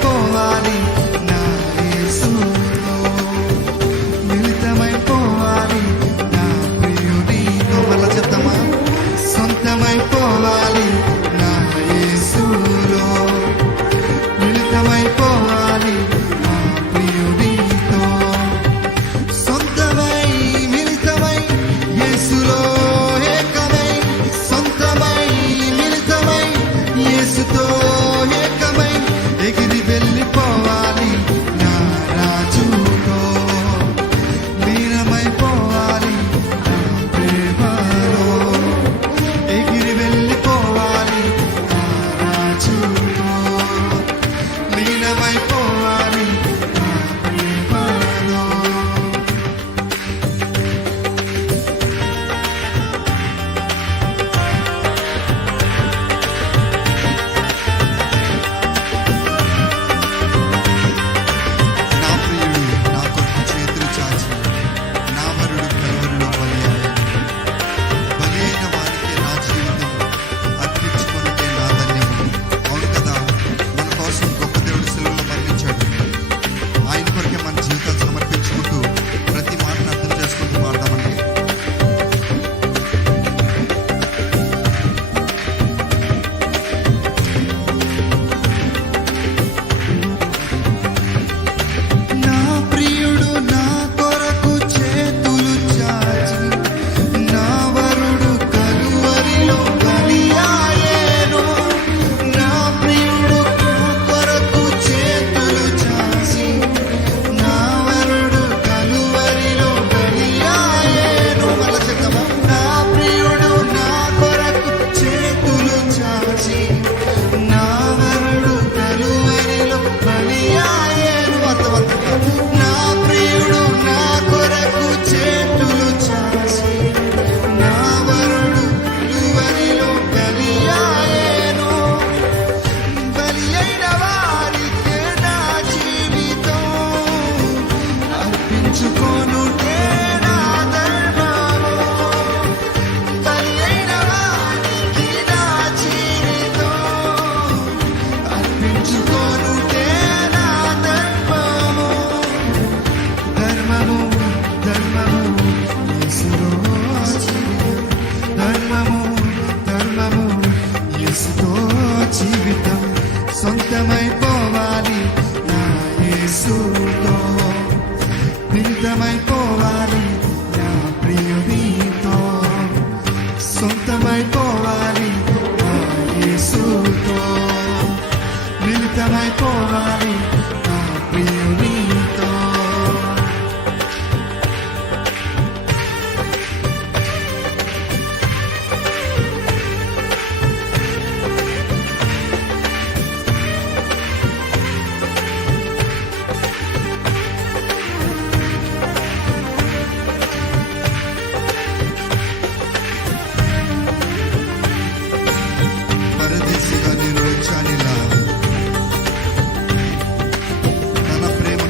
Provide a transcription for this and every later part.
మిళితమైపోవాలి నా యేసుతో, మిళితమైపోవాలి నా ప్రియుడితో. మళ్ళా చెప్తామా? సొంతమైపోవాలి నా యేసులో, మిళితమైపోవాలి నా ప్రియుడితో. సొంతమై మిళితమై యేసులో ఏకమై, సొంతమై మిళితమై యేసుతో ఏకమై ఎగిరి వెళ్ళిపోవాలి నా రాజుతో, లీనమైపోవాలి నా ప్రేమలో, ఎగిరి వెళ్ళిపోవాలి నా రాజుతో, లీనమైపోవాలి నా ప్రేమలో. నా ప్రియుడు నా కొరకు చేతులు చాచి, నా వరుడు కలువరిలో బలి అయ్యాడు. బలి అయిన వారికి నా జీవితం అర్పించుకొనుటే నా ధన్యము. అవును కదా, మన కోసం గొప్ప దేవుడు సిలువలో మరణించాడు. ఆయన కొరకే మన జీవితాలు సమర్పించుకుంటూ ప్రతి మాటను అర్థం చేసుకుంటూ మాట్లాడమండి. నా ప్రియుడు నా కొరకు చేతులు చాచి, నా వరుడు కలువరిలో బలి అయ్యాడు. నా ప్రియుడు నా కొరకు చేతులు చాచి, నా వరుడు కలువరిలో బలి అయ్యాడు. మళ్ళా చెప్తామా? నా ప్రియుడు నా కొరకు చేతులు చాచి, నా వరుడు కలువరిలో బలి అయ్యాడు. అర్థవంతంగా నా ప్రియుడు నా కొరకు చేతులు చాచి, నా వరుడు కలువరిలో బలి అయ్యాడు. బలి అయిన వారికే నా జీవితం అర్పించుకొనుటే నా ధర్మము. బలి అయిన వారికి నా జీవితం అర్పించుకొనుటే నా ధర్మము. ధర్మము ధర్మము యేసులో జీవితం, ధర్మము ధర్మము యేసుతో జీవితం. సొంతమైపోవాలి నా యేసుతో, మిళితమైపోవాలి నా ప్రియుడితో. సొంతమైపోవాలి నా యేసుతో, మిళితమైపోవాలి నా ప్రియుడితో. పరదేశిగా నేను వచ్చానిలా, తన ప్రేమ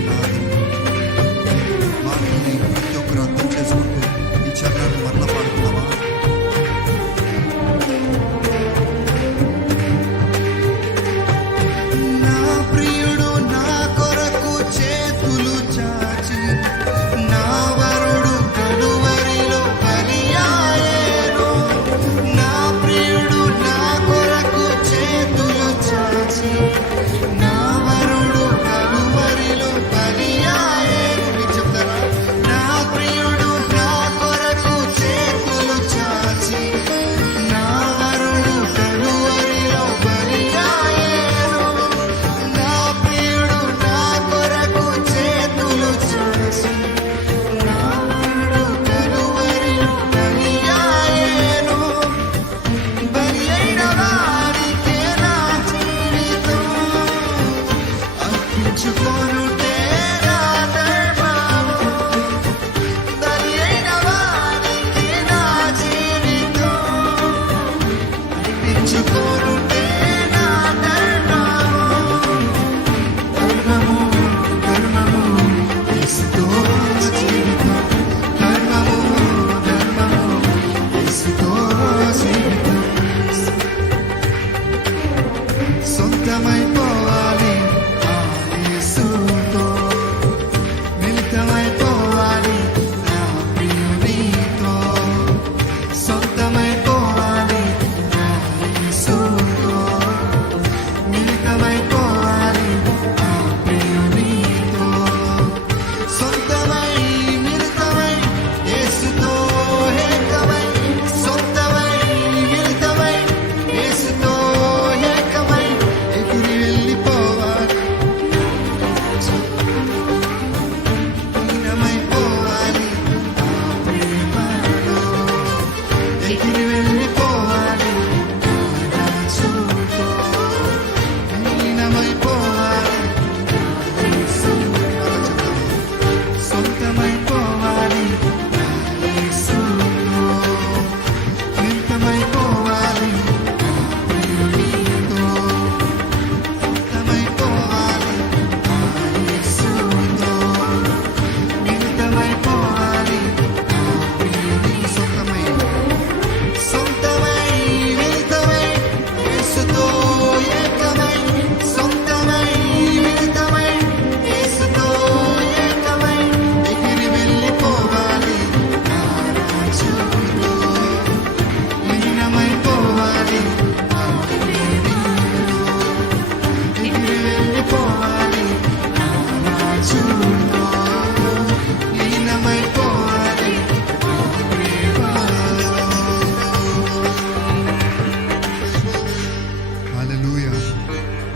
నాథుడు